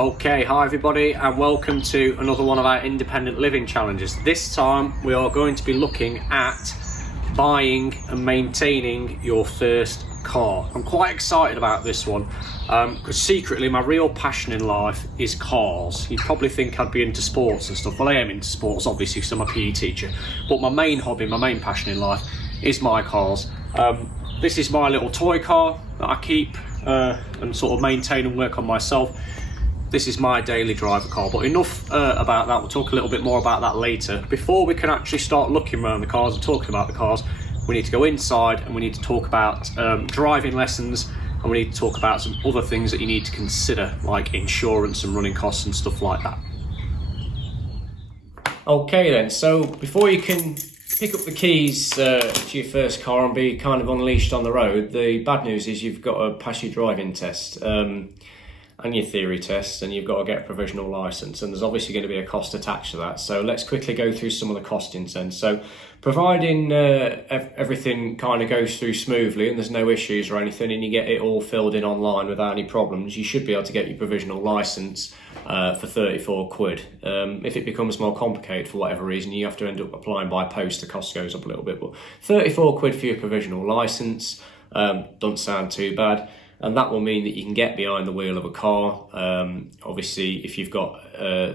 Okay, hi everybody and welcome to another one of our independent living challenges. This time we are going to be looking at buying and maintaining your first car. I'm quite excited about this one because secretly my real passion in life is cars. You'd probably think I'd be into sports and stuff. Well, I am into sports obviously because I'm a PE teacher, but my main hobby, my main passion in life is my cars. This is my little toy car that I keep and sort of maintain and work on myself. This is my daily driver car, but enough about that. We'll talk a little bit more about that later. Before we can actually start looking around the cars and talking about the cars, we need to go inside and we need to talk about driving lessons, and we need to talk about some other things that you need to consider, like insurance and running costs and stuff like that. Okay then, so before you can pick up the keys to your first car and be kind of unleashed on the road, the bad news is you've got to pass your driving test. And your theory test, and you've got to get a provisional license, and there's obviously going to be a cost attached to that. So let's quickly go through some of the costings then. So providing everything kind of goes through smoothly and there's no issues or anything, and you get it all filled in online without any problems, you should be able to get your provisional license for 34 quid. If it becomes more complicated for whatever reason, you have to end up applying by post. The cost goes up a little bit, but 34 quid for your provisional license doesn't sound too bad. And that will mean that you can get behind the wheel of a car. Obviously, if you've got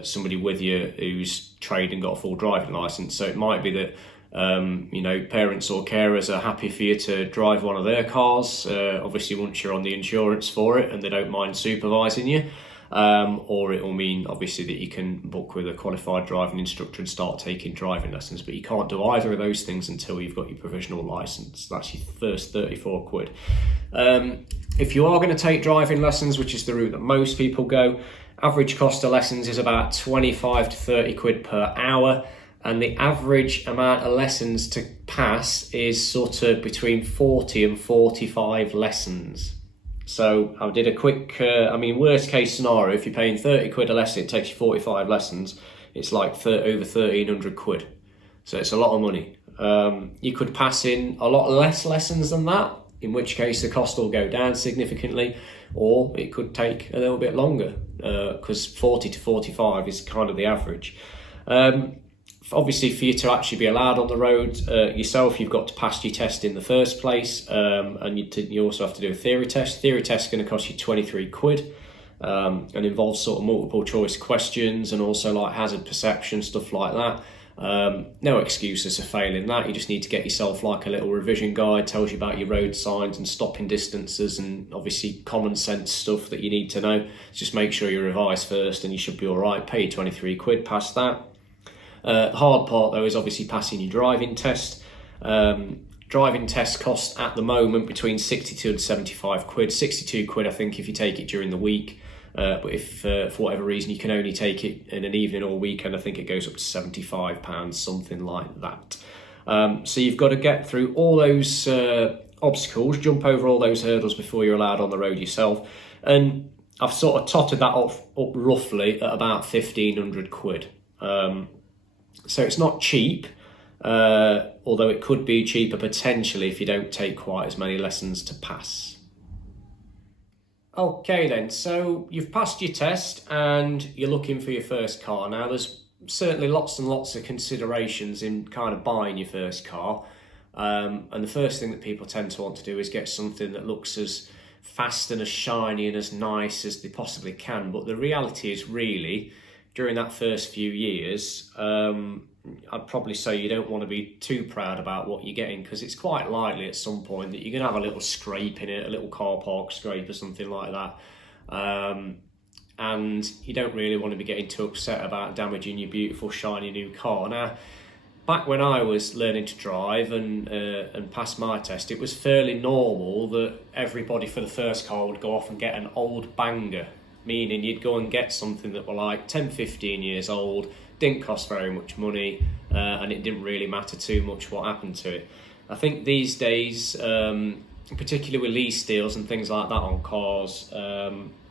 somebody with you who's trained and got a full driving licence, so it might be that parents or carers are happy for you to drive one of their cars. Obviously, once you're on the insurance for it and they don't mind supervising you, or it will mean obviously that you can book with a qualified driving instructor and start taking driving lessons. But you can't do either of those things until you've got your provisional licence. That's your first 34 quid. If you are going to take driving lessons, which is the route that most people go, average cost of lessons is about 25 to 30 quid per hour, and the average amount of lessons to pass is sort of between 40 and 45 lessons. So I did a quick, worst case scenario, if you're paying 30 quid a lesson, it takes you 45 lessons, it's like over 1,300 quid. So it's a lot of money. You could pass in a lot less lessons than that, in which case the cost will go down significantly, or it could take a little bit longer, because 40 to 45 is kind of the average. Obviously, for you to actually be allowed on the road yourself, you've got to pass your test in the first place, and you also have to do a theory test. Theory test is going to cost you 23 quid, and involves sort of multiple choice questions and also like hazard perception, stuff like that. No excuses for failing that. You just need to get yourself like a little revision guide, tells you about your road signs and stopping distances and obviously common sense stuff that you need to know. Just make sure you revise first and you should be all right. Pay 23 quid past that. The hard part though is obviously passing your driving test. Driving test costs at the moment between 62 and 75 quid. 62 quid I think if you take it during the week. But if for whatever reason you can only take it in an evening or weekend, I think it goes up to £75, something like that. So you've got to get through all those obstacles, jump over all those hurdles before you're allowed on the road yourself. And I've sort of totted that up roughly at about 1,500 quid. So it's not cheap, although it could be cheaper potentially if you don't take quite as many lessons to pass. Okay then, so you've passed your test and you're looking for your first car. Now there's certainly lots and lots of considerations in kind of buying your first car. And the first thing that people tend to want to do is get something that looks as fast and as shiny and as nice as they possibly can. But the reality is really, during that first few years, I'd probably say you don't want to be too proud about what you're getting, because it's quite likely at some point that you're going to have a little scrape in it, a little car park scrape or something like that. And you don't really want to be getting too upset about damaging your beautiful shiny new car. Now, back when I was learning to drive and passed my test, it was fairly normal that everybody for the first car would go off and get an old banger, meaning you'd go and get something that were like 10, 15 years old, didn't cost very much money, and it didn't really matter too much what happened to it. I think these days, particularly with lease deals and things like that on cars,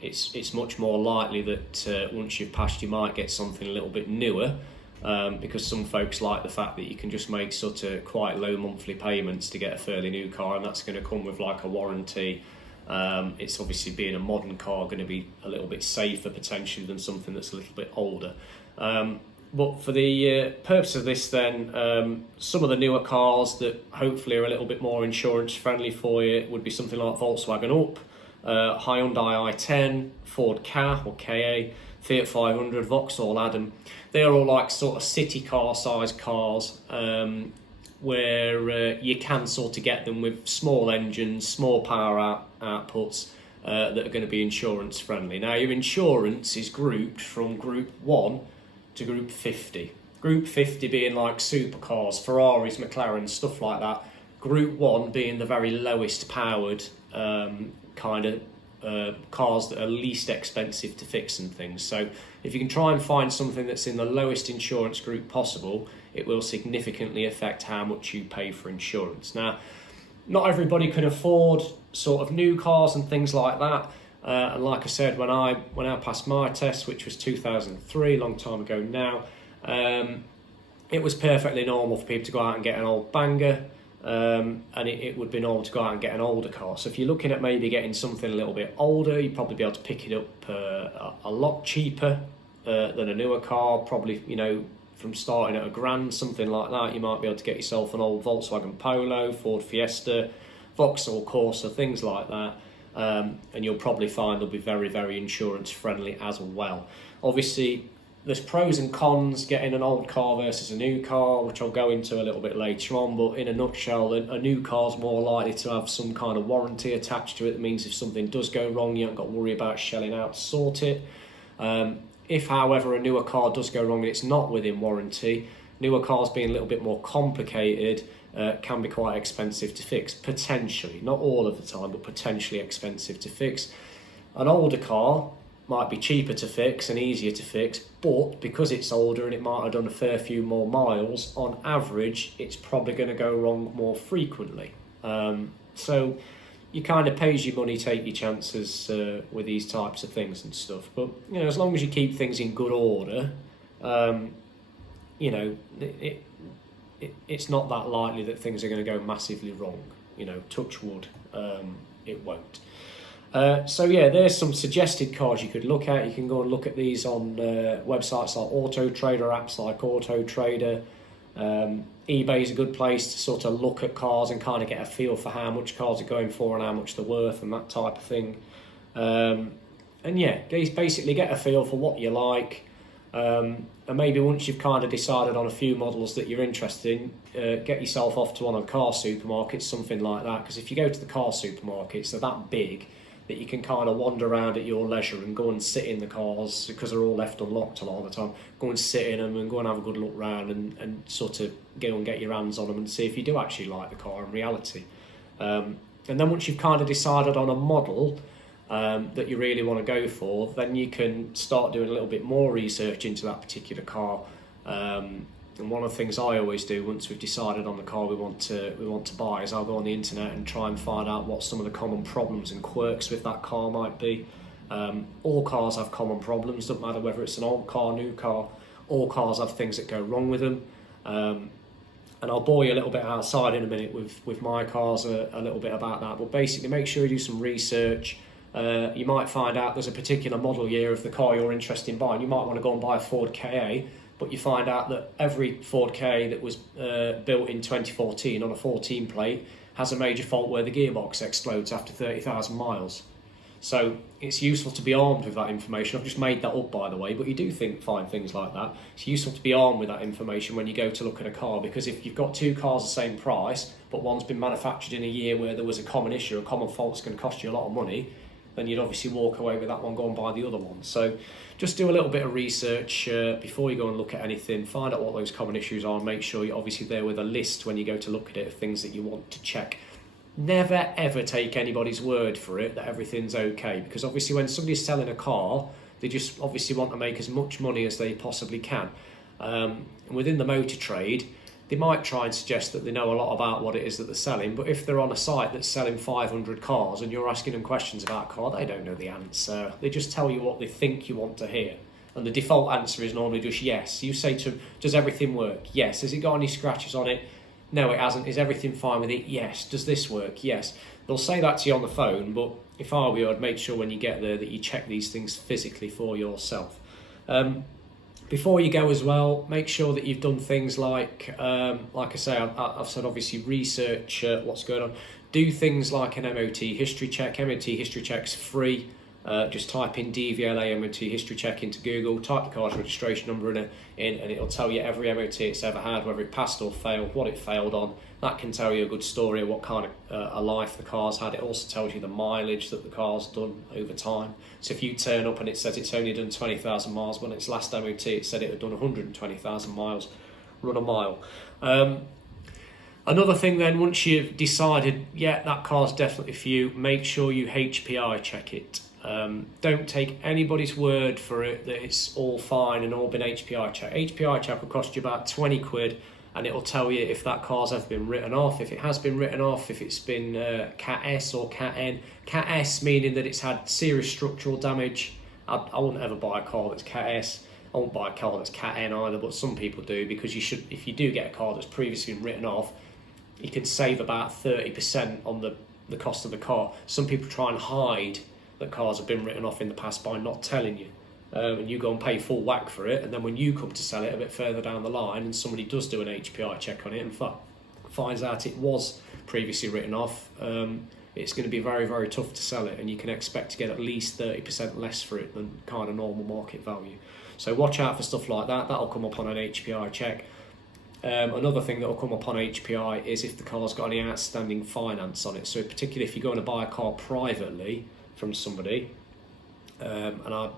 it's much more likely that once you've passed you might get something a little bit newer, because some folks like the fact that you can just make sort of quite low monthly payments to get a fairly new car, and that's going to come with like a warranty It's obviously, being a modern car, going to be a little bit safer potentially than something that's a little bit older. But for the purpose of this then, some of the newer cars that hopefully are a little bit more insurance friendly for you would be something like Volkswagen Up, Hyundai i10, Ford Ka or Ka, Fiat 500, Vauxhall Adam. They're all like sort of city car size cars, where you can sort of get them with small engines, small power outputs, that are going to be insurance friendly. Now, your insurance is grouped from Group 1 to Group 50. Group 50 being like supercars, Ferraris, McLarens, stuff like that. Group 1 being the very lowest powered kind of cars that are least expensive to fix and things. So if you can try and find something that's in the lowest insurance group possible, it will significantly affect how much you pay for insurance. Now, not everybody can afford sort of new cars and things like that. And like I said, when I passed my test, which was 2003, a long time ago now, it was perfectly normal for people to go out and get an old banger, and it would be normal to go out and get an older car. So if you're looking at maybe getting something a little bit older, you'd probably be able to pick it up a lot cheaper than a newer car. Probably, from starting at £1,000, something like that, you might be able to get yourself an old Volkswagen Polo, Ford Fiesta, Vauxhall Corsa, things like that. And you'll probably find they'll be very, very insurance friendly as well. Obviously, there's pros and cons getting an old car versus a new car, which I'll go into a little bit later on, but in a nutshell, a new car's more likely to have some kind of warranty attached to it. That means if something does go wrong, you haven't got to worry about shelling out to sort it. If, however, a newer car does go wrong and it's not within warranty, newer cars being a little bit more complicated, can be quite expensive to fix, potentially. Not all of the time, but potentially expensive to fix. An older car might be cheaper to fix and easier to fix, but because it's older and it might have done a fair few more miles, on average, it's probably going to go wrong more frequently. So you kind of pays your money, take your chances with these types of things and stuff. But, as long as you keep things in good order, it's not that likely that things are going to go massively wrong. Touch wood, it won't. So yeah, there's some suggested cars you could look at. You can go and look at these on websites like Auto Trader, apps like Auto Trader. eBay is a good place to sort of look at cars and kind of get a feel for how much cars are going for and how much they're worth and that type of thing. And yeah, basically get a feel for what you like. And maybe once you've kind of decided on a few models that you're interested in, get yourself off to one of the car supermarkets, something like that. Because if you go to the car supermarkets, they're that big that you can kind of wander around at your leisure and go and sit in the cars, because they're all left unlocked a lot of the time. Go and sit in them and go and have a good look round and sort of go and get your hands on them and see if you do actually like the car in reality. And then once you've kind of decided on a model that you really want to go for, then you can start doing a little bit more research into that particular car. And one of the things I always do once we've decided on the car we want to buy is I'll go on the internet and try and find out what some of the common problems and quirks with that car might be. All cars have common problems, doesn't matter whether it's an old car, new car. All cars have things that go wrong with them. And I'll bore you a little bit outside in a minute with my cars a little bit about that. But basically, make sure you do some research. You might find out there's a particular model year of the car you're interested in buying. You might want to go and buy a Ford Ka, but you find out that every Ford Ka that was built in 2014 on a 14 plate has a major fault where the gearbox explodes after 30,000 miles. So it's useful to be armed with that information. I've just made that up, by the way, but you do find things like that. It's useful to be armed with that information when you go to look at a car, because if you've got two cars the same price, but one's been manufactured in a year where there was a common issue, a common fault that's going to cost you a lot of money, then you'd obviously walk away with that one, go and buy the other one. So just do a little bit of research before you go and look at anything. Find out what those common issues are and make sure you're obviously there with a list when you go to look at it of things that you want to check. Never ever take anybody's word for it that everything's okay, because obviously when somebody's selling a car, they just obviously want to make as much money as they possibly can. Within the motor trade, they might try and suggest that they know a lot about what it is that they're selling, but if they're on a site that's selling 500 cars and you're asking them questions about a car, they don't know the answer. They just tell you what they think you want to hear. And the default answer is normally just yes. You say to them, does everything work? Yes. Has it got any scratches on it? No, it hasn't. Is everything fine with it? Yes. Does this work? Yes. They'll say that to you on the phone, but if I were you, I'd make sure when you get there that you check these things physically for yourself. Before you go as well, make sure that you've done things like I say, I've said obviously research what's going on. Do things like an MOT history check. MOT history check's free. Just type in DVLA MOT history check into Google, type the car's registration number in, and it'll tell you every MOT it's ever had, whether it passed or failed, what it failed on. That can tell you a good story of what kind of a life the car's had. It also tells you the mileage that the car's done over time. So if you turn up and it says it's only done 20,000 miles, when its last MOT it said it had done 120,000 miles, run a mile. Another thing then, once you've decided, yeah, that car's definitely for you, make sure you HPI check it. Don't take anybody's word for it that it's all fine and all been HPI checked. HPI check will cost you about 20 quid, and it'll tell you if that car's ever been written off, if it has been written off, if it's been Cat S or Cat N. Cat S meaning that it's had serious structural damage. I wouldn't ever buy a car that's Cat S. I won't buy a car that's Cat N either, but some people do, because you should, if you do get a car that's previously been written off, you can save about 30% on the cost of the car. Some people try and hide that cars have been written off in the past by not telling you. And you go and pay full whack for it, and then when you come to sell it a bit further down the line and somebody does do an HPI check on it and finds out it was previously written off, it's going to be very, very tough to sell it, and you can expect to get at least 30% less for it than kind of normal market value. So watch out for stuff like that. That'll come up on an HPI check. Another thing that will come up on HPI is if the car's got any outstanding finance on it. So particularly if you're going to buy a car privately from somebody, and I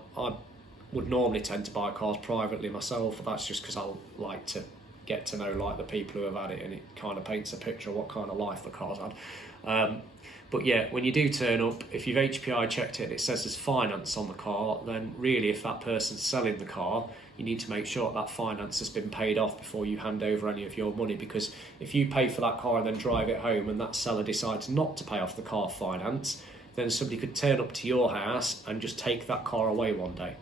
would normally tend to buy cars privately myself, but that's just because I like to get to know like the people who have had it, and it kind of paints a picture of what kind of life the car's had. But yeah, when you do turn up, if you've HPI checked it and it says there's finance on the car, then really if that person's selling the car, you need to make sure that finance has been paid off before you hand over any of your money, because if you pay for that car and then drive it home and that seller decides not to pay off the car finance, then somebody could turn up to your house and just take that car away one day,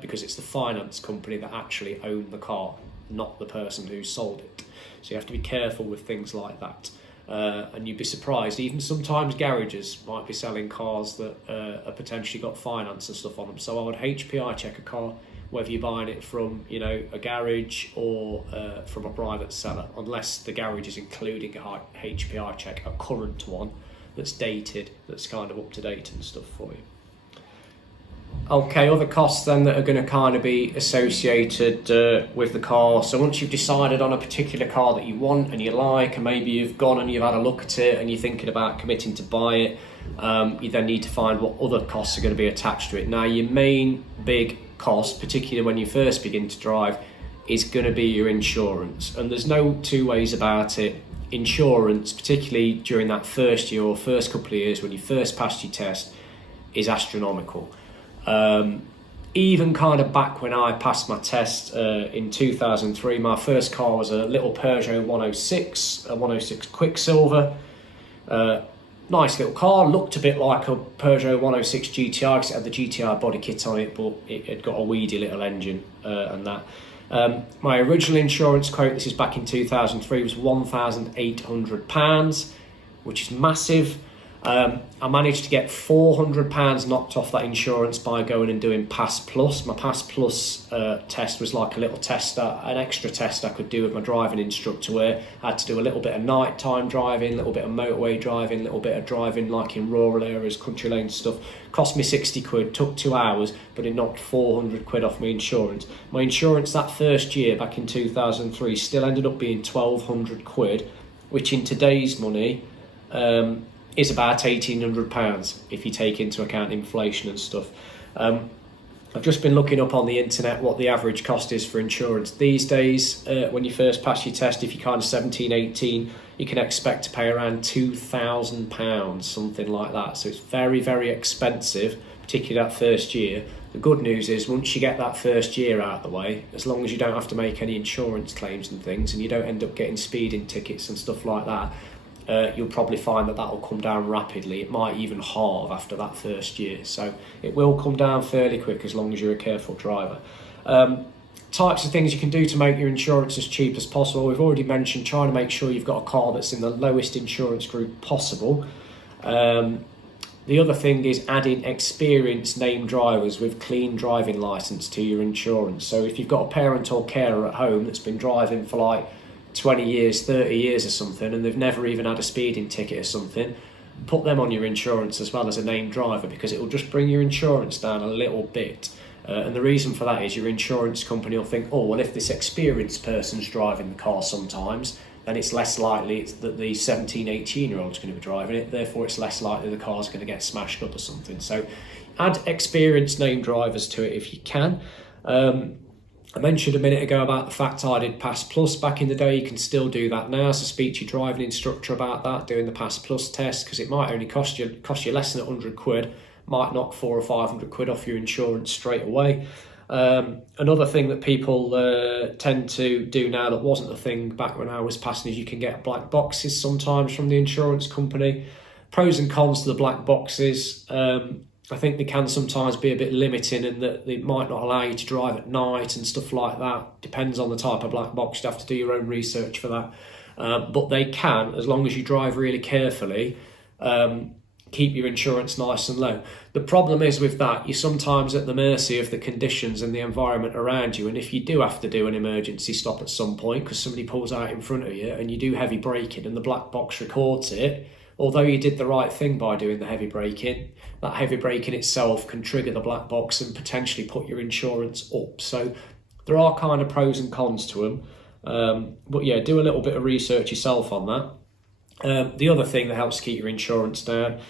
because it's the finance company that actually own the car, not the person who sold it. So you have to be careful with things like that. And you'd be surprised, even sometimes garages might be selling cars that are potentially got finance and stuff on them. So I would HPI check a car, whether you're buying it from, you know, a garage or from a private seller, unless the garage is including a HPI check, a current one that's dated, that's kind of up to date and stuff for you. Okay, other costs then that are going to kind of be associated with the car. So once you've decided on a particular car that you want and you like, and maybe you've gone and you've had a look at it and you're thinking about committing to buy it, you then need to find what other costs are going to be attached to it. Now, your main big cost, particularly when you first begin to drive, is going to be your insurance. And there's no two ways about it. Insurance, particularly during that first year or first couple of years when you first passed your test, is astronomical. Even kind of back when I passed my test in 2003, my first car was a little Peugeot 106, a 106 Quicksilver. Nice little car, looked a bit like a Peugeot 106 GTI because it had the GTI body kit on it, but it had got a weedy little engine and that. My original insurance quote, this is back in 2003, was £1,800, which is massive. I managed to get £400 knocked off that insurance by going and doing Pass Plus. My Pass Plus test was like a little test, an extra test I could do with my driving instructor, where I had to do a little bit of nighttime driving, a little bit of motorway driving, a little bit of driving like in rural areas, country lane stuff. Cost me 60 quid, took 2 hours, but it knocked 400 quid off my insurance. My insurance that first year, back in 2003, still ended up being 1,200 quid, which in today's money is about £1,800 if you take into account inflation and stuff. I've just been looking up on the internet what the average cost is for insurance these days. When you first pass your test, if you're kind of 17, 18, you can expect to pay around £2,000, something like that. So it's very, very expensive, particularly that first year. The good news is once you get that first year out of the way, as long as you don't have to make any insurance claims and things, and you don't end up getting speeding tickets and stuff like that, you'll probably find that will come down rapidly. It might even halve after that first year. So it will come down fairly quick as long as you're a careful driver. Types of things you can do to make your insurance as cheap as possible. We've already mentioned trying to make sure you've got a car that's in the lowest insurance group possible. The other thing is adding experienced named drivers with clean driving licence to your insurance. So if you've got a parent or carer at home that's been driving for like 20 years, 30 years or something, and they've never even had a speeding ticket or something, put them on your insurance as well as a named driver, because it will just bring your insurance down a little bit. And the reason for that is your insurance company will think, oh, well, if this experienced person's driving the car sometimes, then it's less likely that the 17, 18-year-old's going to be driving it, therefore it's less likely the car's going to get smashed up or something. So add experienced named drivers to it if you can. I mentioned a minute ago about the fact I did Pass Plus back in the day. You can still do that now, so speak to your driving instructor about that, doing the Pass Plus test, because it might only cost you less than £100, might knock 400 or 500 quid off your insurance straight away. Another thing that people tend to do now that wasn't a thing back when I was passing is you can get black boxes sometimes from the insurance company. Pros and cons to the black boxes. I think they can sometimes be a bit limiting in that they might not allow you to drive at night and stuff like that. Depends on the type of black box. You have to do your own research for that. But they can, as long as you drive really carefully, keep your insurance nice and low. The problem is with that, you're sometimes at the mercy of the conditions and the environment around you. And if you do have to do an emergency stop at some point because somebody pulls out in front of you and you do heavy braking and the black box records it, although you did the right thing by doing the heavy braking, that heavy braking itself can trigger the black box and potentially put your insurance up. So there are kind of pros and cons to them. But yeah, do a little bit of research yourself on that. The other thing that helps keep your insurance down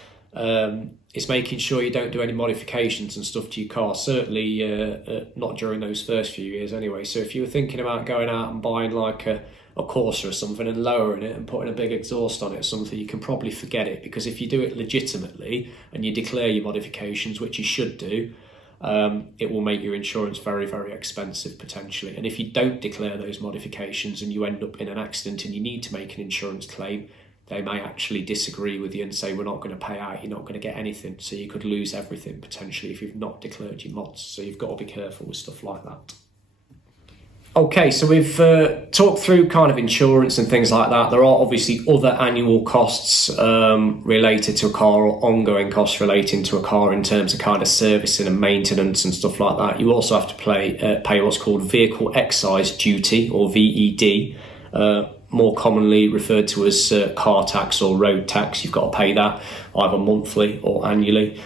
is making sure you don't do any modifications and stuff to your car. Certainly not during those first few years anyway. So if you were thinking about going out and buying like a Corsa or something and lowering it and putting a big exhaust on it or something, you can probably forget it, because if you do it legitimately and you declare your modifications, which you should do, it will make your insurance very, very expensive potentially. And if you don't declare those modifications and you end up in an accident and you need to make an insurance claim, they may actually disagree with you and say, we're not going to pay out, you're not going to get anything. So you could lose everything potentially if you've not declared your mods. So you've got to be careful with stuff like that. Okay, so we've talked through kind of insurance and things like that. There are obviously other annual costs related to a car, or ongoing costs relating to a car in terms of kind of servicing and maintenance and stuff like that. You also have to pay what's called vehicle excise duty, or VED, more commonly referred to as car tax or road tax. You've got to pay that either monthly or annually.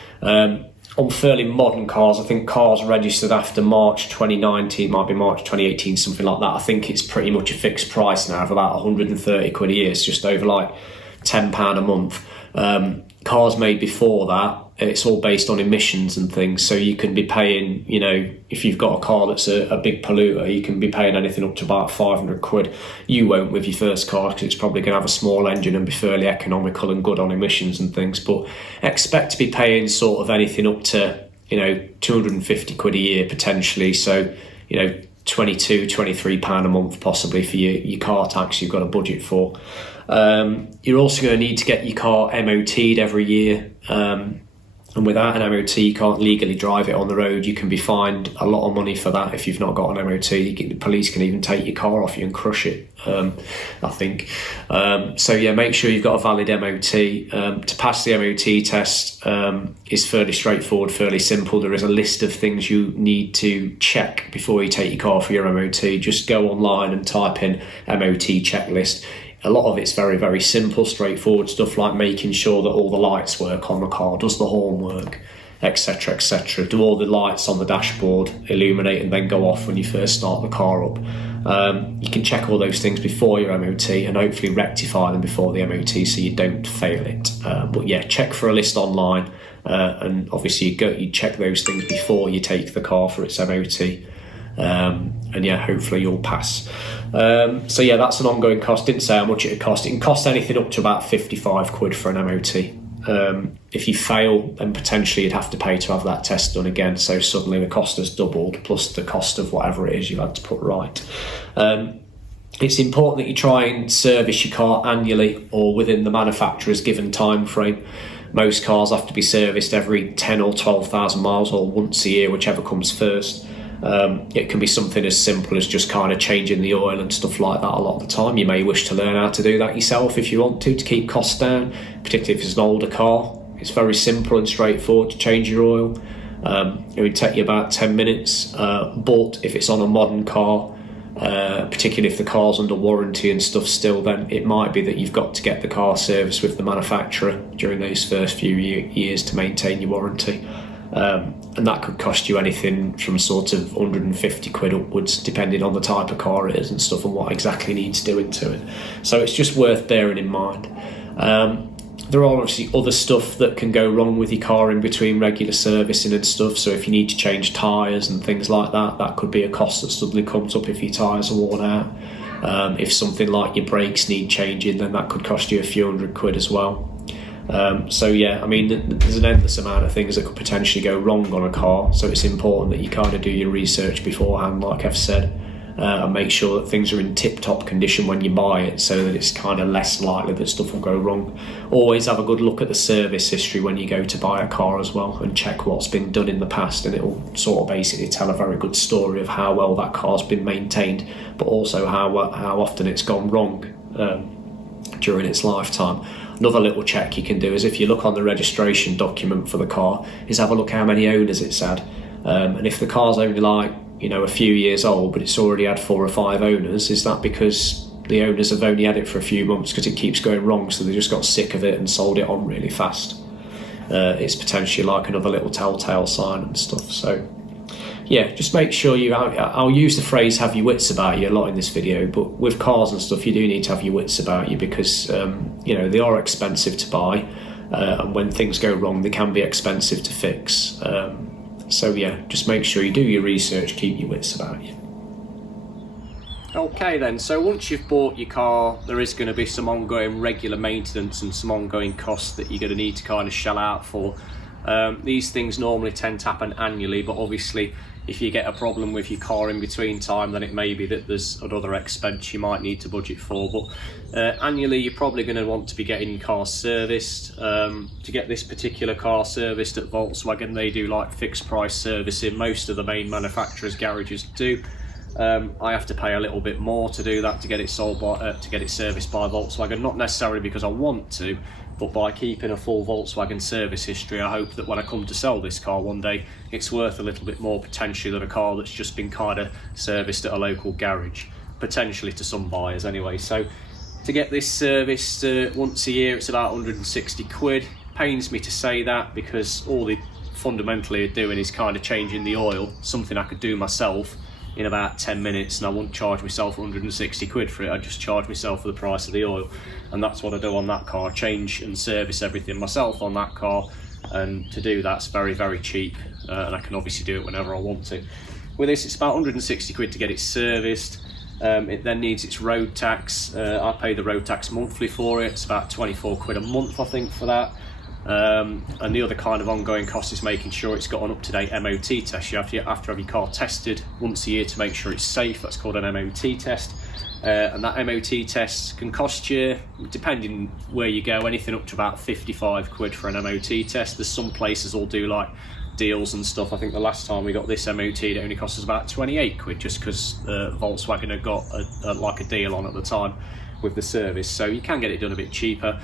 On fairly modern cars, I think cars registered after March 2019, might be March 2018, something like that, I think it's pretty much a fixed price now of about 130 quid a year. It's just over like £10 a month. Cars made before that, it's all based on emissions and things, so you can be paying, you know, if you've got a car that's a big polluter, you can be paying anything up to about 500 quid. You won't with your first car, because it's probably going to have a small engine and be fairly economical and good on emissions and things, but expect to be paying sort of anything up to, you know, 250 quid a year potentially. So, you know, £22-23 a month possibly for your car tax you've got a budget for. You're also going to need to get your car MOT'd every year, and without an MOT you can't legally drive it on the road. You can be fined a lot of money for that if you've not got an MOT. The police can even take your car off you and crush it, I think. So yeah, make sure you've got a valid MOT. To pass the MOT test is fairly straightforward, fairly simple. There is a list of things you need to check before you take your car for your MOT. Just go online and type in MOT checklist. A lot of it's very, very simple, straightforward stuff like making sure that all the lights work on the car, does the horn work, etc, etc. Do all the lights on the dashboard illuminate and then go off when you first start the car up. You can check all those things before your MOT and hopefully rectify them before the MOT so you don't fail it. But yeah, check for a list online, and obviously you check those things before you take the car for its MOT. And yeah, hopefully you'll pass. So yeah, that's an ongoing cost. Didn't say how much it would cost. It can cost anything up to about 55 quid for an MOT. If you fail, then potentially you'd have to pay to have that test done again. So suddenly the cost has doubled, plus the cost of whatever it is you've had to put right. It's important that you try and service your car annually or within the manufacturer's given time frame. Most cars have to be serviced every 10 or 12,000 miles or once a year, whichever comes first. It can be something as simple as just kind of changing the oil and stuff like that a lot of the time. You may wish to learn how to do that yourself if you want to keep costs down, particularly if it's an older car. It's very simple and straightforward to change your oil. It would take you about 10 minutes, but if it's on a modern car, particularly if the car's under warranty and stuff still, then it might be that you've got to get the car serviced with the manufacturer during those first few years to maintain your warranty. And that could cost you anything from sort of 150 quid upwards, depending on the type of car it is and stuff and what exactly needs doing to it. So it's just worth bearing in mind. There are obviously other stuff that can go wrong with your car in between regular servicing and stuff. So if you need to change tyres and things like that, that could be a cost that suddenly comes up if your tyres are worn out. If something like your brakes need changing, then that could cost you a few hundred quid as well. So yeah, I mean, there's an endless amount of things that could potentially go wrong on a car. So it's important that you kind of do your research beforehand, like I've said. And make sure that things are in tip-top condition when you buy it, so that it's kind of less likely that stuff will go wrong. Always have a good look at the service history when you go to buy a car as well, and check what's been done in the past, and it will sort of basically tell a very good story of how well that car's been maintained, but also how often it's gone wrong during its lifetime. Another little check you can do is, if you look on the registration document for the car, is have a look how many owners it's had. And if the car's only like, you know, a few years old, but it's already had 4 or 5 owners, is that because the owners have only had it for a few months because it keeps going wrong, so they just got sick of it and sold it on really fast? It's potentially like another little telltale sign and stuff. So yeah, just make sure I'll use the phrase have your wits about you a lot in this video, but with cars and stuff, you do need to have your wits about you, because you know, they are expensive to buy, and when things go wrong, they can be expensive to fix. So yeah, just make sure you do your research, keep your wits about you. Okay then, so once you've bought your car, there is going to be some ongoing regular maintenance and some ongoing costs that you're going to need to kind of shell out for. These things normally tend to happen annually, but obviously if you get a problem with your car in between time, then it may be that there's another expense you might need to budget for. But annually, you're probably going to want to be getting your car serviced. To get this particular car serviced at Volkswagen, they do like fixed price servicing. Most of the main manufacturers' garages do. I have to pay a little bit more to do that, to get it to get it serviced by Volkswagen. Not necessarily because I want to, but by keeping a full Volkswagen service history, I hope that when I come to sell this car one day, it's worth a little bit more potentially than a car that's just been kind of serviced at a local garage, potentially to some buyers anyway. So to get this serviced once a year, it's about 160 quid. Pains me to say that, because all they fundamentally are doing is kind of changing the oil, something I could do myself in about 10 minutes, and I wouldn't charge myself 160 quid for it. I'd just charge myself for the price of the oil, and that's what I do on that car. Change and service everything myself on that car, and to do that's very, very cheap, and I can obviously do it whenever I want to. With this, it's about 160 quid to get it serviced. It then needs its road tax. I pay the road tax monthly for it. It's about 24 quid a month, I think, for that. And the other kind of ongoing cost is making sure it's got an up-to-date MOT test. You have to have your car tested once a year to make sure it's safe. That's called an MOT test, and that MOT test can cost you, depending where you go, anything up to about 55 quid for an MOT test. There's some places will do like deals and stuff. I think the last time we got this MOT, it only cost us about 28 quid, just because Volkswagen had got like a deal on at the time with the service, so you can get it done a bit cheaper.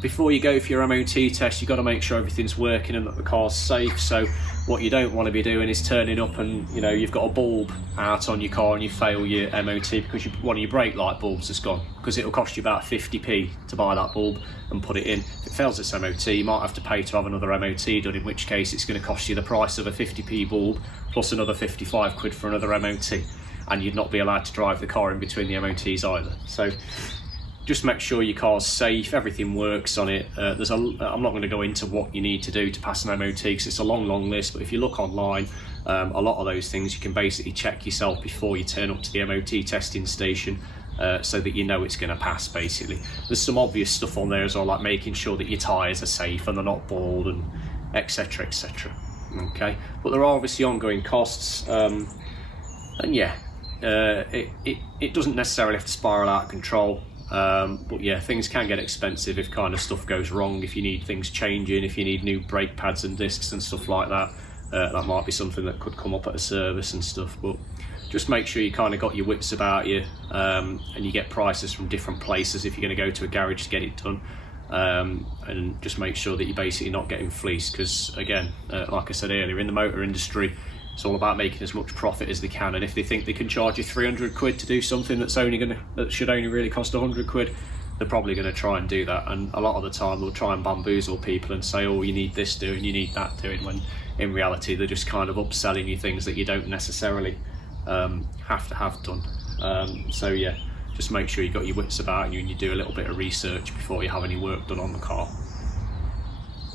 Before you go for your MOT test, you've got to make sure everything's working and that the car's safe. So what you don't want to be doing is turning up and, you know, you've got a bulb out on your car and you fail your MOT because one of your brake light bulbs has gone, because it'll cost you about 50p to buy that bulb and put it in. If it fails its MOT, you might have to pay to have another MOT done, in which case it's going to cost you the price of a 50p bulb plus another 55 quid for another MOT, and you'd not be allowed to drive the car in between the MOTs either. So just make sure your car's safe, everything works on it. I'm not going to go into what you need to do to pass an MOT, because it's a long list, but if you look online, a lot of those things you can basically check yourself before you turn up to the MOT testing station, so that you know it's going to pass, basically. There's some obvious stuff on there as well, like making sure that your tyres are safe and they're not bald, and etc, etc. Okay, but there are obviously ongoing costs, and yeah, it doesn't necessarily have to spiral out of control. But yeah, things can get expensive if kind of stuff goes wrong, if you need things changing, if you need new brake pads and discs and stuff like that. That might be something that could come up at a service and stuff, but just make sure you kind of got your wits about you, and you get prices from different places if you're going to go to a garage to get it done. and just make sure that you're basically not getting fleeced, because again, like I said earlier, in the motor industry, it's all about making as much profit as they can, and if they think they can charge you 300 quid to do something that should only really cost 100 quid, they're probably going to try and do that. And a lot of the time they'll try and bamboozle people and say, oh, you need this doing, you need that doing, when in reality they're just kind of upselling you things that you don't necessarily have to have done. So yeah, just make sure you've got your wits about you and you do a little bit of research before you have any work done on the car.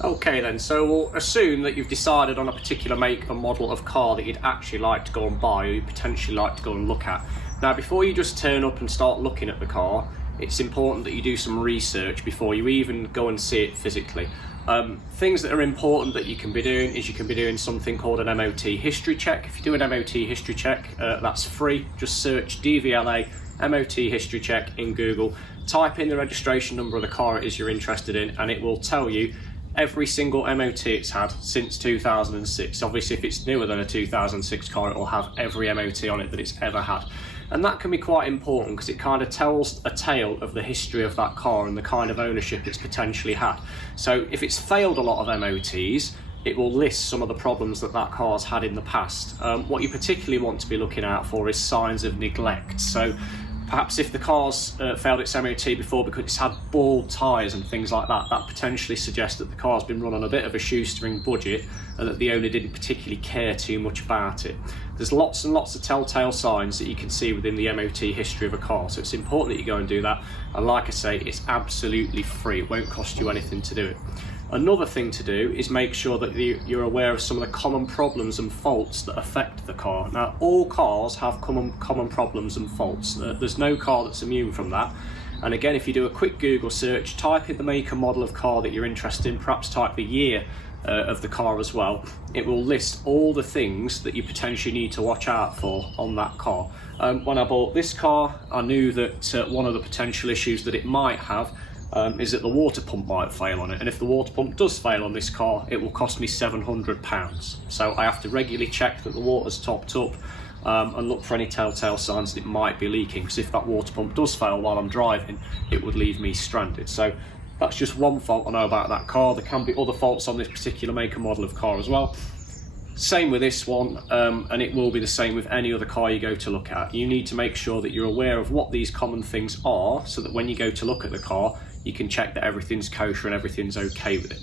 Okay then, so we'll assume that you've decided on a particular make and model of car that you'd actually like to go and buy, or you potentially like to go and look at. Now, before you just turn up and start looking at the car, it's important that you do some research before you even go and see it physically. Things that are important that you can be doing is you can be doing something called an MOT history check. If you do an MOT history check, that's free. Just search DVLA MOT history check in Google, type in the registration number of the car it is you're interested in, and it will tell you every single MOT it's had since 2006. Obviously, if it's newer than a 2006 car, it will have every MOT on it that it's ever had. And that can be quite important because it kind of tells a tale of the history of that car and the kind of ownership it's potentially had. So if it's failed a lot of MOTs, it will list some of the problems that that car's had in the past. What you particularly want to be looking out for is signs of neglect. So perhaps if the car's failed its MOT before because it's had bald tyres and things like that, that potentially suggests that the car's been run on a bit of a shoestring budget and that the owner didn't particularly care too much about it. There's lots and lots of telltale signs that you can see within the MOT history of a car, so it's important that you go and do that. And like I say, it's absolutely free. It won't cost you anything to do it. Another thing to do is make sure that you're aware of some of the common problems and faults that affect the car. Now, all cars have common problems and faults. There's no car that's immune from that. And again, if you do a quick Google search, type in the make and model of car that you're interested in, perhaps type the year of the car as well, it will list all the things that you potentially need to watch out for on that car. When I bought this car, I knew that one of the potential issues that it might have is that the water pump might fail on it, and if the water pump does fail on this car, it will cost me £700. So I have to regularly check that the water's topped up and look for any telltale signs that it might be leaking, because if that water pump does fail while I'm driving, it would leave me stranded. So that's just one fault I know about that car. There can be other faults on this particular make and model of car as well. Same with this one, and it will be the same with any other car you go to look at. You need to make sure that you're aware of what these common things are, so that when you go to look at the car, you can check that everything's kosher and everything's okay with it.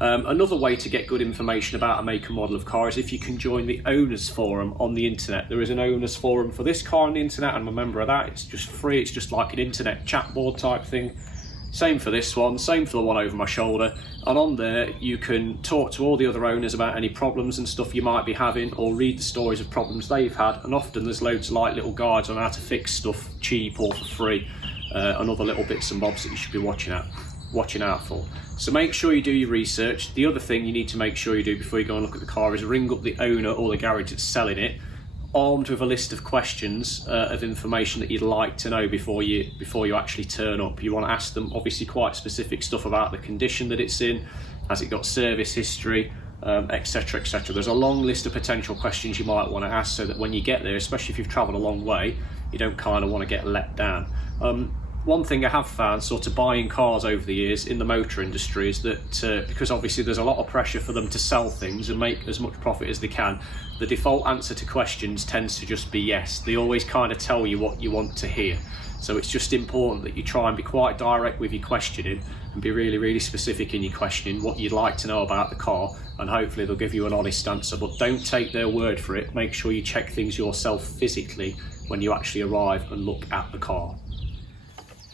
Another way to get good information about a make and model of car is if you can join the owners forum on the internet. There is an owners forum for this car on the internet. I'm a member of that. It's just free. It's just like an internet chat board type thing. Same for this one, same for the one over my shoulder. And on there you can talk to all the other owners about any problems and stuff you might be having, or read the stories of problems they've had. And often there's loads of like little guides on how to fix stuff cheap or for free, and other little bits and bobs that you should be watching out for. So make sure you do your research. The other thing you need to make sure you do before you go and look at the car is ring up the owner or the garage that's selling it, armed with a list of questions of information that you'd like to know before you actually turn up. You want to ask them obviously quite specific stuff about the condition that it's in, has it got service history, etc, etc. There's a long list of potential questions you might want to ask, so that when you get there, especially if you've travelled a long way, you don't kind of want to get let down. One thing I have found sort of buying cars over the years in the motor industry is that because obviously there's a lot of pressure for them to sell things and make as much profit as they can, the default answer to questions tends to just be yes. They always kind of tell you what you want to hear. So it's just important that you try and be quite direct with your questioning and be really, really specific in your questioning, what you'd like to know about the car, and hopefully they'll give you an honest answer. But don't take their word for it. Make sure you check things yourself physically when you actually arrive and look at the car.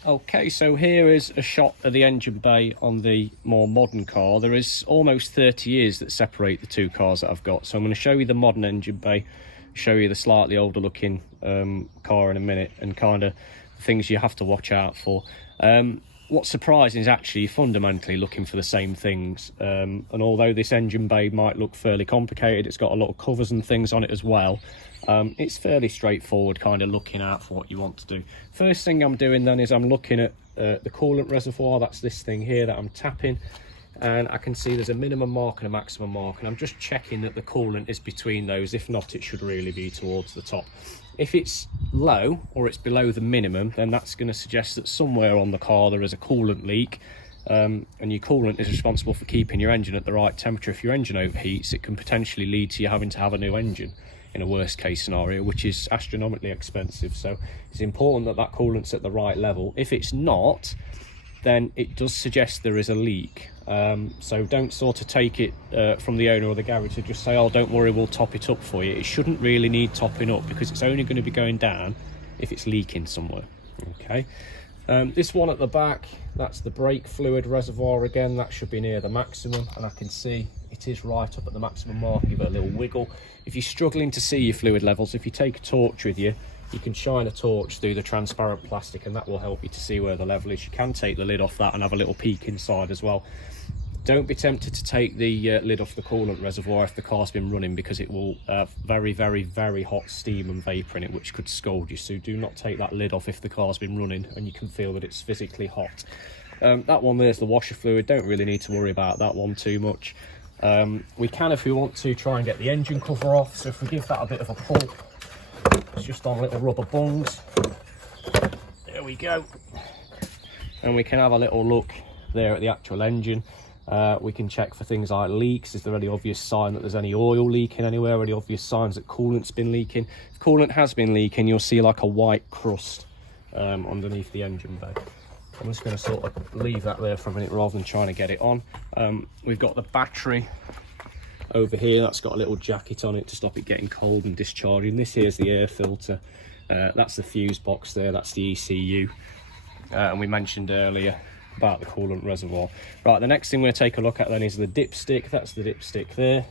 Okay, so here is a shot of the engine bay on the more modern car. There is almost 30 years that separate the two cars that I've got. So I'm going to show you the modern engine bay, show you the slightly older looking car in a minute, and kind of the things you have to watch out for. What's surprising is actually you're fundamentally looking for the same things. And although this engine bay might look fairly complicated, it's got a lot of covers and things on it as well. It's fairly straightforward, kind of looking out for what you want to do. First thing I'm doing then is I'm looking at the coolant reservoir. That's this thing here that I'm tapping, and I can see there's a minimum mark and a maximum mark, and I'm just checking that the coolant is between those. If not, it should really be towards the top. If it's low or it's below the minimum, then that's going to suggest that somewhere on the car there is a coolant leak, and your coolant is responsible for keeping your engine at the right temperature. If your engine overheats, it can potentially lead to you having to have a new engine in a worst case scenario, which is astronomically expensive. So it's important that that coolant's at the right level. If it's not, then it does suggest there is a leak. So don't sort of take it from the owner or the garage to just say, oh, don't worry, we'll top it up for you. It shouldn't really need topping up, because it's only going to be going down if it's leaking somewhere. Okay. This one at the back, that's the brake fluid reservoir. Again, that should be near the maximum, and I can see it is right up at the maximum mark. Give it a little wiggle. If you're struggling to see your fluid levels, if you take a torch with you, you can shine a torch through the transparent plastic, and that will help you to see where the level is. You can take the lid off that and have a little peek inside as well. Don't be tempted to take the lid off the coolant reservoir if the car's been running, because it will very, very, very hot steam and vapour in it, which could scald you. So do not take that lid off if the car's been running and you can feel that it's physically hot. That one there's the washer fluid. Don't really need to worry about that one too much. We can, if we want to, try and get the engine cover off. So if we give that a bit of a pull, it's just on little rubber bungs. There we go. And we can have a little look there at the actual engine. We can check for things like leaks. Is there any obvious sign that there's any oil leaking anywhere? Any obvious signs that coolant's been leaking? If coolant has been leaking, you'll see like a white crust underneath the engine bay. I'm just going to sort of leave that there for a minute rather than trying to get it on. We've got the battery over here. That's got a little jacket on it to stop it getting cold and discharging. This here's the air filter. That's the fuse box there. That's the ECU. And we mentioned earlier about the coolant reservoir. Right, the next thing we're going to take a look at then is the dipstick. That's the dipstick there.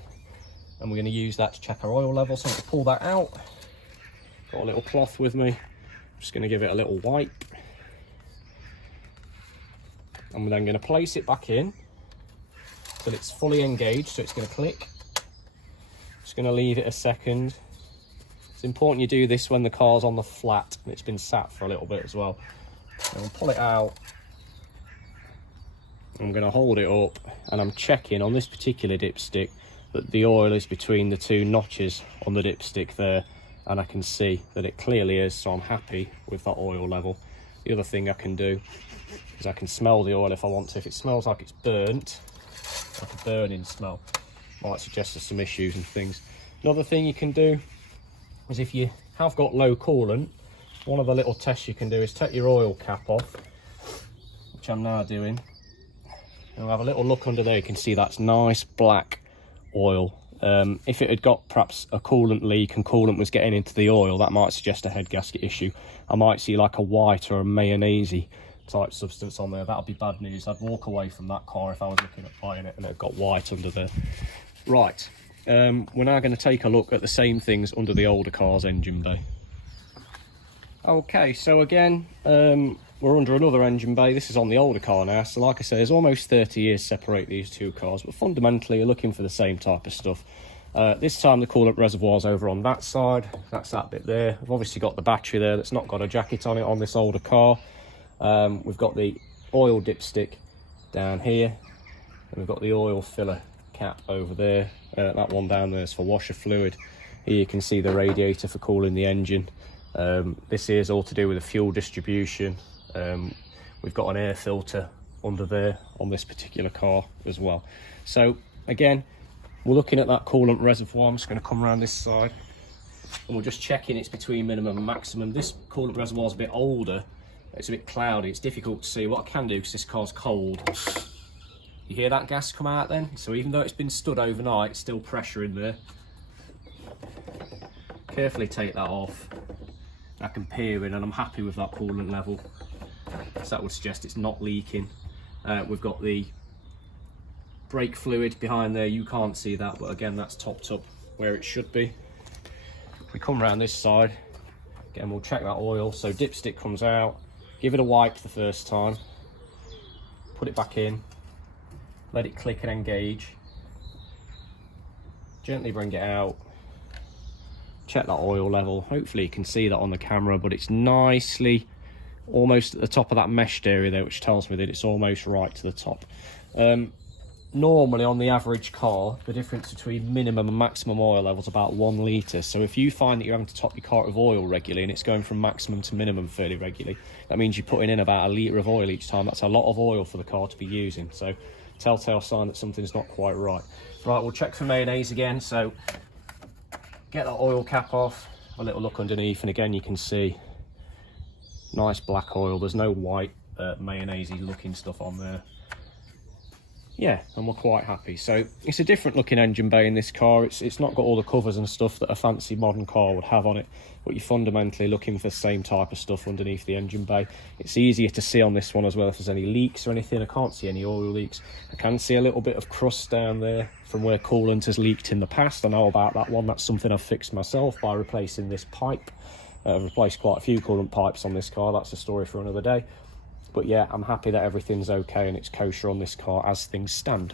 And we're going to use that to check our oil level. So I'm going to pull that out. Got a little cloth with me. I'm just going to give it a little wipe. And we're then going to place it back in till it's fully engaged, so it's going to click. Just going to leave it a second. It's important you do this when the car's on the flat and it's been sat for a little bit as well. And we'll pull it out. I'm going to hold it up, and I'm checking on this particular dipstick that the oil is between the two notches on the dipstick there, and I can see that it clearly is, so I'm happy with that oil level. The other thing I can do is I can smell the oil if I want to. If it smells like it's burnt, like a burning smell, might suggest there's some issues and things. Another thing you can do is, if you have got low coolant, one of the little tests you can do is take your oil cap off, which I'm now doing. And we'll have a little look under there. You can see that's nice black oil. If it had got perhaps a coolant leak and coolant was getting into the oil, that might suggest a head gasket issue. I might see like a white or a mayonnaise type substance on there. That'll be bad news. I'd walk away from that car if I was looking at buying it and it got white under there. Right, we're now going to take a look at the same things under the older car's engine bay. Okay, so again, we're under another engine bay. This is on the older car now, so like I say, there's almost 30 years separate these two cars, but fundamentally you're looking for the same type of stuff. This time the coolant reservoir's over on that side. That's that bit there. I've obviously got the battery there that's not got a jacket on it on this older car. We've got the oil dipstick down here, and we've got the oil filler cap over there. That one down there is for washer fluid. Here you can see the radiator for cooling the engine. This here is all to do with the fuel distribution. We've got an air filter under there on this particular car as well. So again, we're looking at that coolant reservoir. I'm just going to come around this side, and we're just checking it's between minimum and maximum. This coolant reservoir is a bit older. It's a bit cloudy. It's difficult to see. What I can do, because this car's cold, you hear that gas come out then? So even though it's been stood overnight, it's still pressure in there. Carefully take that off. I can peer in, and I'm happy with that coolant level. So that would suggest it's not leaking. We've got the brake fluid behind there. You can't see that, but again, that's topped up where it should be. If we come around this side, again, we'll check that oil. So dipstick comes out. Give it a wipe the first time. Put it back in. Let it click and engage. Gently bring it out. Check that oil level. Hopefully you can see that on the camera, but it's nicely almost at the top of that meshed area there, which tells me that it's almost right to the top. normally on the average car, the difference between minimum and maximum oil level is about 1 litre. So if you find that you're having to top your car with oil regularly and it's going from maximum to minimum fairly regularly, that means you're putting in about 1 litre of oil each time. That's a lot of oil for the car to be using. So telltale sign that something's not quite right. Right, we'll check for mayonnaise again. So get that oil cap off, have a little look underneath, and again you can see nice black oil. There's no white mayonnaise-y looking stuff on there. Yeah, and we're quite happy. So it's a different looking engine bay in this car. It's not got all the covers and stuff that a fancy modern car would have on it, but you're fundamentally looking for the same type of stuff underneath the engine bay. It's easier to see on this one as well if there's any leaks or anything. I can't see any oil leaks. I can see a little bit of crust down there from where coolant has leaked in the past. I know about that one. That's something I've fixed myself by replacing this pipe. I've replaced quite a few coolant pipes on this car. That's a story for another day. But yeah, I'm happy that everything's okay and it's kosher on this car as things stand.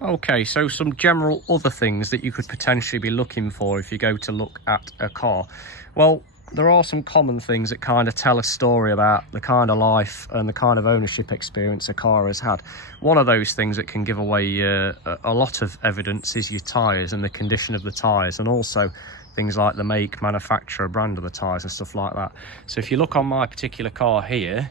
Okay, so some general other things that you could potentially be looking for if you go to look at a car. Well, there are some common things that kind of tell a story about the kind of life and the kind of ownership experience a car has had. One of those things that can give away a lot of evidence is your tyres and the condition of the tyres, and also things like the make, manufacturer, brand of the tyres and stuff like that. So if you look on my particular car here,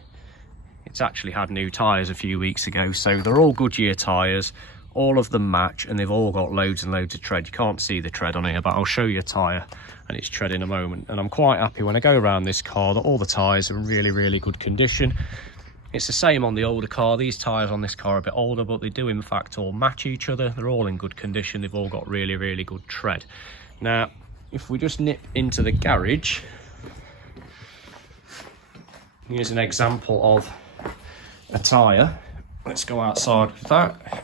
it's actually had new tyres a few weeks ago. So they're all Goodyear tyres, all of them match, and they've all got loads and loads of tread. You can't see the tread on here, but I'll show you a tyre and its tread in a moment. And I'm quite happy when I go around this car that all the tyres are in really, really good condition. It's the same on the older car. These tyres on this car are a bit older, but they do in fact all match each other. They're all in good condition. They've all got really, really good tread. Now, if we just nip into the garage, here's an example of a tyre. Let's go outside with that.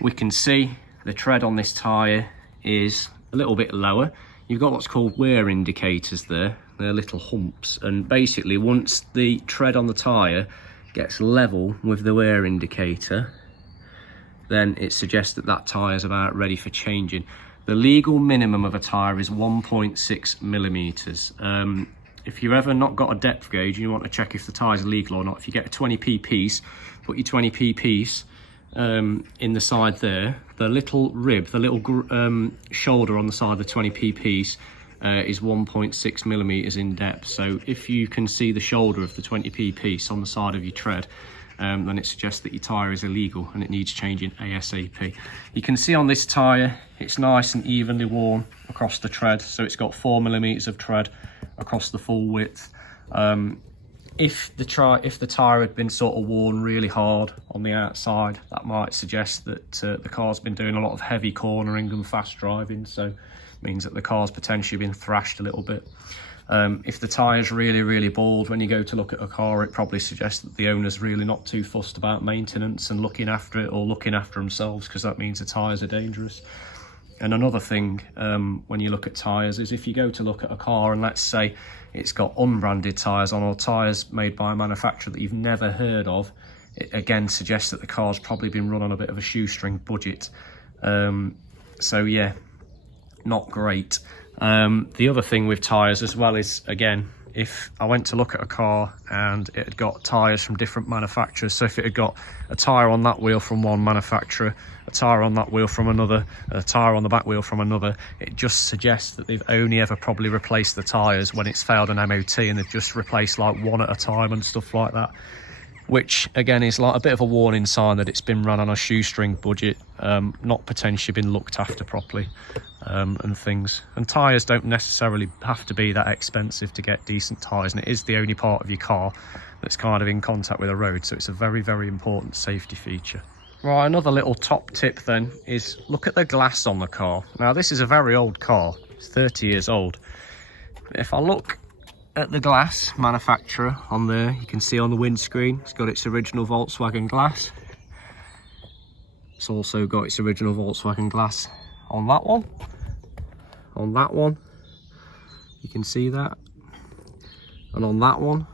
We can see the tread on this tyre is a little bit lower. You've got what's called wear indicators there. They're little humps, and basically once the tread on the tyre gets level with the wear indicator, then it suggests that that tyre is about ready for changing. The legal minimum of a tyre is 1.6 millimeters. If you've ever not got a depth gauge and you want to check if the tyre is legal or not, if you get a 20p piece, put your 20p piece in the side there, the little rib, the little shoulder on the side of the 20p piece is 1.6 millimeters in depth. So if you can see the shoulder of the 20p piece on the side of your tread, then it suggests that your tyre is illegal and it needs changing ASAP. You can see on this tyre, it's nice and evenly worn across the tread, so it's got 4 millimeters of tread across the full width. If the tyre had been sort of worn really hard on the outside, that might suggest that the car's been doing a lot of heavy cornering and fast driving, so it means that the car's potentially been thrashed a little bit. If the tyre's really, really bald when you go to look at a car, it probably suggests that the owner's really not too fussed about maintenance and looking after it, or looking after themselves, because that means the tyres are dangerous. And another thing when you look at tyres is if you go to look at a car and let's say it's got unbranded tyres on, or tyres made by a manufacturer that you've never heard of, it again suggests that the car's probably been run on a bit of a shoestring budget. So yeah, not great. The other thing with tyres as well is, again, if I went to look at a car and it had got tyres from different manufacturers, so if it had got a tyre on that wheel from one manufacturer, a tyre on that wheel from another, a tyre on the back wheel from another, it just suggests that they've only ever probably replaced the tyres when it's failed an MOT, and they've just replaced like one at a time and stuff like that, which again is like a bit of a warning sign that it's been run on a shoestring budget, not potentially been looked after properly, and things. And tyres don't necessarily have to be that expensive to get decent tyres, and it is the only part of your car that's kind of in contact with a road, so it's a very, very important safety feature. Right, another little top tip then is look at the glass on the car. Now this is a very old car, it's 30 years old. If I look at the glass manufacturer on there, you can see on the windscreen it's got its original Volkswagen glass. It's also got its original Volkswagen glass on that one. On that one, you can see that. And on that one.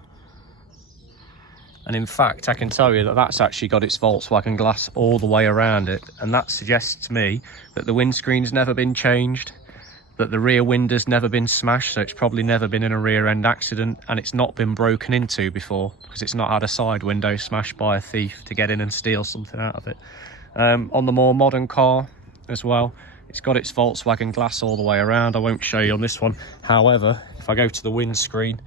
And in fact, I can tell you that that's actually got its Volkswagen glass all the way around it. And that suggests to me that the windscreen's never been changed. that the rear window's never been smashed, so it's probably never been in a rear end accident, and it's not been broken into before because it's not had a side window smashed by a thief to get in and steal something out of it. On the more modern car as well, it's got its Volkswagen glass all the way around. I won't show you on this one. However, if I go to the windscreen,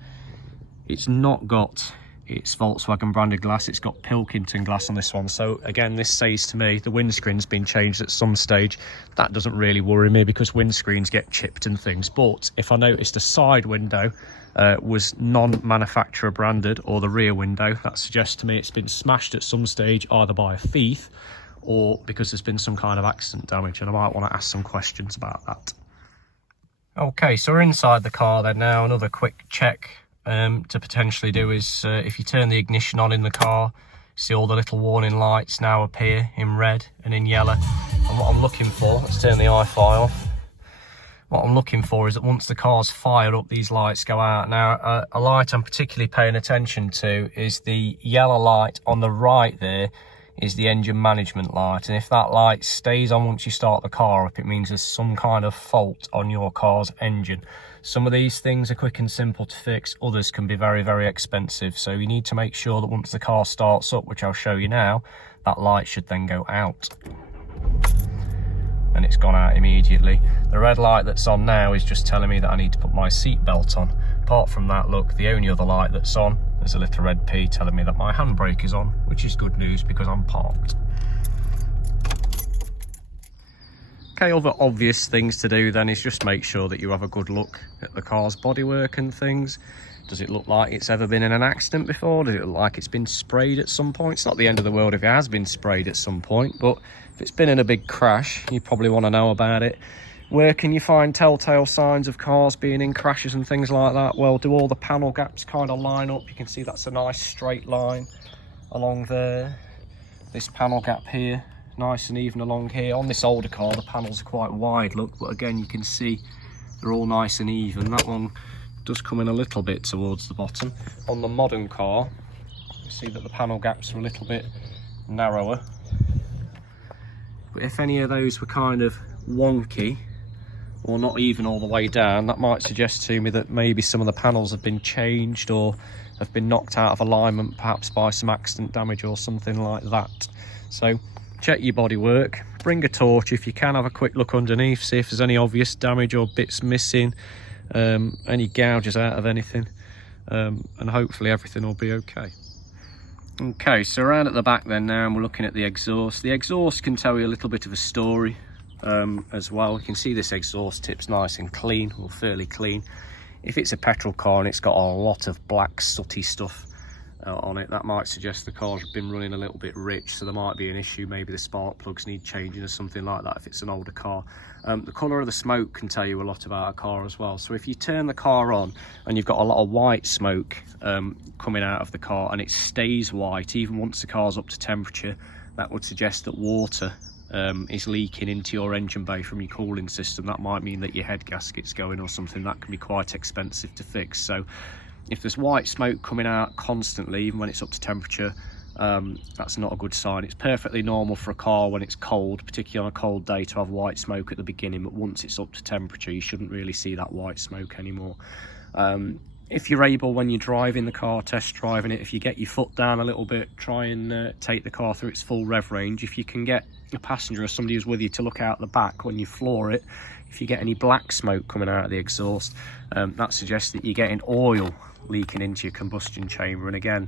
it's not got its Volkswagen branded glass, it's got Pilkington glass on this one. So again, this says to me the windscreen's been changed at some stage. That doesn't really worry me because windscreens get chipped and things. But if I noticed a side window was non-manufacturer branded, or the rear window, that suggests to me it's been smashed at some stage, either by a thief or because there's been some kind of accident damage, and I might want to ask some questions about that. Okay, so we're inside the car then now. Another quick check to potentially do is if you turn the ignition on in the car, see all the little warning lights now appear in red and in yellow. And what I'm looking for, let's turn the iFi off. What I'm looking for is that once the car's fired up, these lights go out. Now, a light I'm particularly paying attention to is the yellow light on the right there is the engine management light, and if that light stays on once you start the car up, it means there's some kind of fault on your car's engine. Some of these things are quick and simple to fix, others can be very, very expensive, so you need to make sure that once the car starts up, which I'll show you now, that light should then go out. And it's gone out immediately. The red light that's on now is just telling me that I need to put my seat belt on. Apart from that, look, the only other light that's on, there's a little red P telling me that my handbrake is on, which is good news because I'm parked. Okay, other obvious things to do then is just make sure that you have a good look at the car's bodywork and things. Does it look like it's ever been in an accident before? Does it look like it's been sprayed at some point? It's not the end of the world if it has been sprayed at some point, but if it's been in a big crash, you probably want to know about it. Where can you find telltale signs of cars being in crashes and things like that? Well, do all the panel gaps kind of line up? You can see that's a nice straight line along there. This panel gap here, nice and even along here. On this older car, the panels are quite wide, look, but again, you can see they're all nice and even. That one does come in a little bit towards the bottom. On the modern car, you see that the panel gaps are a little bit narrower. But if any of those were kind of wonky, or not even all the way down, that might suggest to me that maybe some of the panels have been changed or have been knocked out of alignment, perhaps by some accident damage or something like that. So check your bodywork, bring a torch if you can, have a quick look underneath, see if there's any obvious damage or bits missing, any gouges out of anything, and hopefully everything will be okay. Okay, so around at the back then now, and we're looking at the exhaust. The exhaust can tell you a little bit of a story as well. You can see this exhaust tip's nice and clean, or fairly clean. If it's a petrol car and it's got a lot of black sooty stuff on it, that might suggest the car's been running a little bit rich, so there might be an issue. Maybe the spark plugs need changing or something like that if it's an older car. The colour of the smoke can tell you a lot about a car as well. So if you turn the car on and you've got a lot of white smoke coming out of the car and it stays white even once the car's up to temperature, that would suggest that water is leaking into your engine bay from your cooling system. That might mean that your head gasket's going or something. That can be quite expensive to fix. So if there's white smoke coming out constantly, even when it's up to temperature, that's not a good sign. It's perfectly normal for a car when it's cold, particularly on a cold day, to have white smoke at the beginning, but once it's up to temperature, you shouldn't really see that white smoke anymore. If you're able, when you're driving the car, test driving it, if you get your foot down a little bit, try and take the car through its full rev range. If you can get a passenger or somebody who's with you to look out the back when you floor it, if you get any black smoke coming out of the exhaust, that suggests that you're getting oil leaking into your combustion chamber, and again,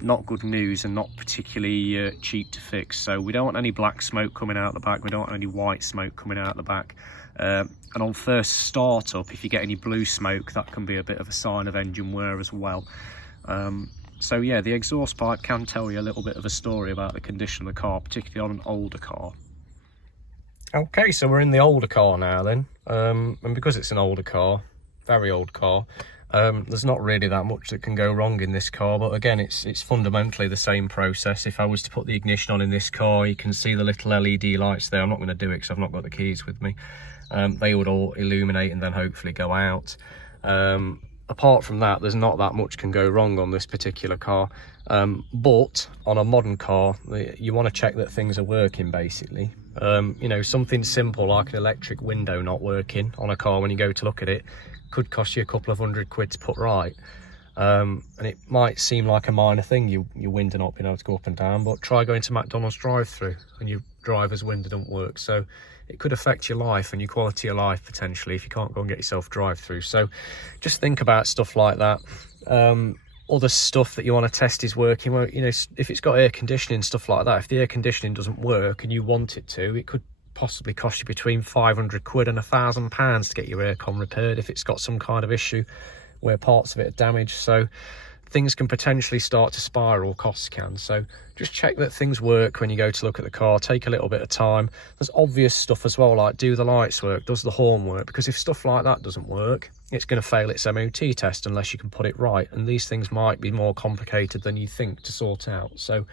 not good news and not particularly cheap to fix. So we don't want any black smoke coming out the back, we don't want any white smoke coming out the back, and on first start up, if you get any blue smoke, that can be a bit of a sign of engine wear as well. So yeah, the exhaust pipe can tell you a little bit of a story about the condition of the car, particularly on an older car. Okay, so we're in the older car now then, and because it's an older car, very old car, there's not really that much that can go wrong in this car, but again, it's fundamentally the same process. If I was to put the ignition on in this car, you can see the little LED lights there. I'm not going to do it because I've not got the keys with me. They would all illuminate and then hopefully go out. apart from that, there's not that much can go wrong on this particular car. But on a modern car, you want to check that things are working, basically. You know, something simple like an electric window not working on a car when you go to look at it could cost you a couple of £100 to put right. And it might seem like a minor thing, your window not being able to go up and down, but try going to McDonald's drive-through and your driver's window don't work. So it could affect your life and your quality of life potentially if you can't go and get yourself drive-through. So just think about stuff like that. Other stuff that you want to test is working. Well, you know, if it's got air conditioning, stuff like that, if the air conditioning doesn't work and you want it to, it could possibly cost you between £500 and £1,000 to get your aircon repaired if it's got some kind of issue where parts of it are damaged. So things can potentially start to spiral, costs can. So just check that things work when you go to look at the car. Take a little bit of time. There's obvious stuff as well, like do the lights work, does the horn work? Because if stuff like that doesn't work, it's going to fail its MOT test unless you can put it right. And these things might be more complicated than you think to sort out. So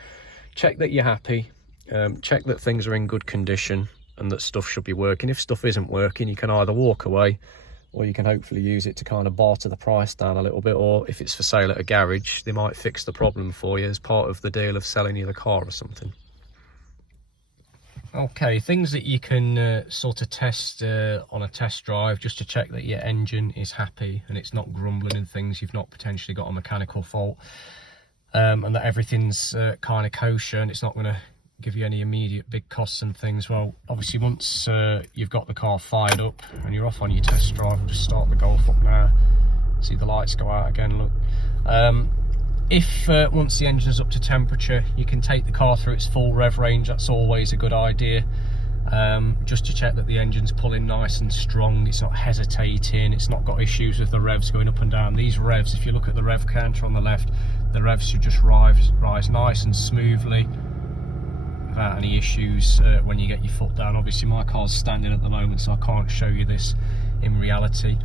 check that you're happy, check that things are in good condition and that stuff should be working. If stuff isn't working, you can either walk away or you can hopefully use it to kind of barter the price down a little bit, or if it's for sale at a garage, they might fix the problem for you as part of the deal of selling you the car or something. Okay, things that you can sort of test on a test drive just to check that your engine is happy and it's not grumbling and things, you've not potentially got a mechanical fault, and that everything's kind of kosher and it's not going to give you any immediate big costs and things. Well, obviously once you've got the car fired up and you're off on your test drive, I'll just start the Golf up now. See the lights go out again, look. If once the engine's up to temperature, you can take the car through its full rev range. That's always a good idea, just to check that the engine's pulling nice and strong, it's not hesitating, it's not got issues with the revs going up and down. These revs, if you look at the rev counter on the left, the revs should just rise nice and smoothly without any issues when you get your foot down. Obviously my car's standing at the moment, so I can't show you this in reality.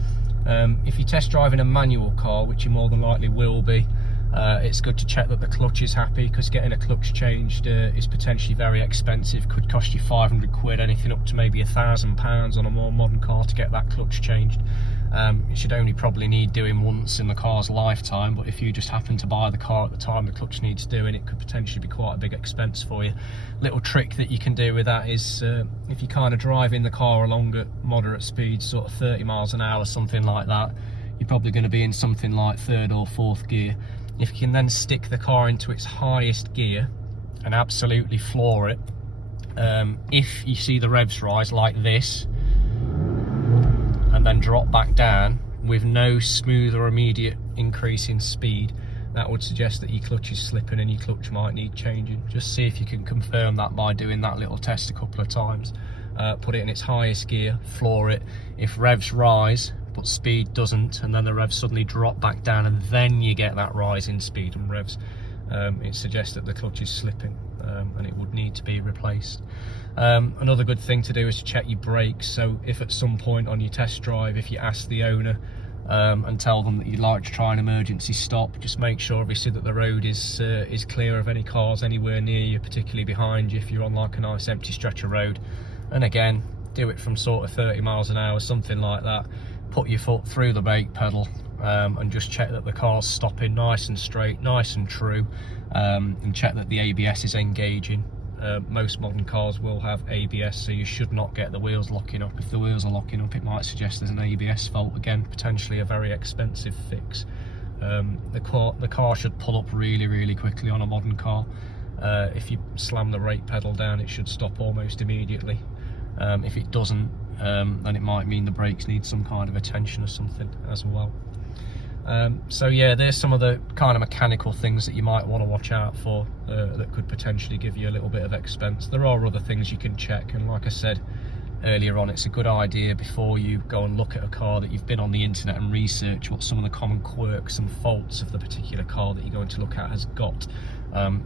If you're test driving a manual car, which you more than likely will be, it's good to check that the clutch is happy, because getting a clutch changed is potentially very expensive. Could cost you £500, anything up to maybe £1,000 on a more modern car to get that clutch changed. It should only probably need doing once in the car's lifetime, but if you just happen to buy the car at the time the clutch needs doing, it could potentially be quite a big expense for you. Little trick that you can do with that is if you kind of drive in the car along at moderate speeds, sort of 30 miles an hour, something like that, you're probably going to be in something like third or fourth gear. If you can then stick the car into its highest gear and absolutely floor it, if you see the revs rise like this and then drop back down with no smooth or immediate increase in speed, that would suggest that your clutch is slipping and your clutch might need changing. Just see if you can confirm that by doing that little test a couple of times. Put it in its highest gear, floor it. If revs rise but speed doesn't, and then the revs suddenly drop back down and then you get that rise in speed and revs, it suggests that the clutch is slipping and it would need to be replaced. Another good thing to do is to check your brakes. So if at some point on your test drive, if you ask the owner and tell them that you'd like to try an emergency stop, just make sure obviously that the road is clear of any cars anywhere near you, particularly behind you if you're on like a nice empty stretch of road. And again, do it from sort of 30 miles an hour, something like that. Put your foot through the brake pedal and just check that the car's stopping nice and straight, nice and true, and check that the ABS is engaging. Most modern cars will have ABS, so you should not get the wheels locking up. If the wheels are locking up, it might suggest there's an ABS fault. Again, potentially a very expensive fix. The car should pull up really quickly on a modern car. If you slam the brake pedal down, it should stop almost immediately. If it doesn't, then it might mean the brakes need some kind of attention or something as well. So yeah, there's some of the kind of mechanical things that you might want to watch out for that could potentially give you a little bit of expense. There are other things you can check, and like I said earlier on, it's a good idea before you go and look at a car that you've been on the internet and research what some of the common quirks and faults of the particular car that you're going to look at has got,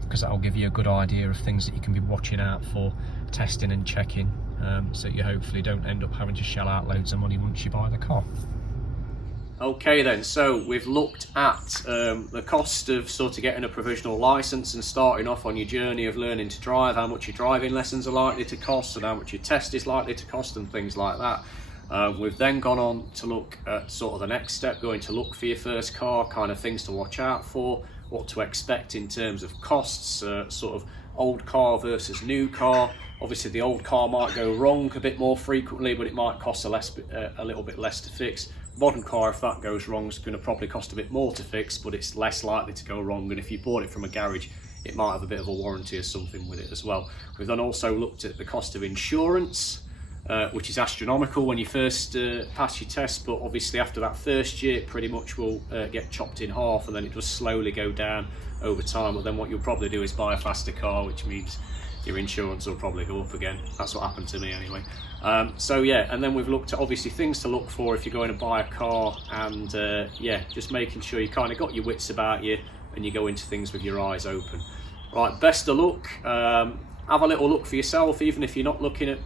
because that will give you a good idea of things that you can be watching out for, testing and checking, so you hopefully don't end up having to shell out loads of money once you buy the car. Okay then, so we've looked at the cost of sort of getting a provisional licence and starting off on your journey of learning to drive, how much your driving lessons are likely to cost and how much your test is likely to cost and things like that. We've then gone on to look at sort of the next step, going to look for your first car, kind of things to watch out for, what to expect in terms of costs, sort of old car versus new car. Obviously the old car might go wrong a bit more frequently, but it might cost a little bit less to fix. Modern car, if that goes wrong, is going to probably cost a bit more to fix, but it's less likely to go wrong. And if you bought it from a garage, it might have a bit of a warranty or something with it as well. We've then also looked at the cost of insurance, which is astronomical when you first pass your test, but obviously after that first year it pretty much will get chopped in half, and then it does slowly go down over time. But then what you'll probably do is buy a faster car, which means your insurance will probably go up again. That's what happened to me anyway. So yeah, and then we've looked at obviously things to look for if you're going to buy a car, and yeah, just making sure you kind of got your wits about you and you go into things with your eyes open. Right, best of luck. Have a little look for yourself, even if you're not looking at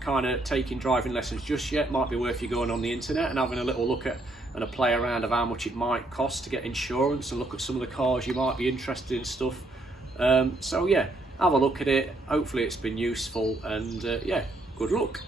kind of taking driving lessons just yet. Might be worth you going on the internet and having a little look at and a play around of how much it might cost to get insurance, and look at some of the cars you might be interested in stuff. So yeah, have a look at it. Hopefully it's been useful, and yeah, good luck.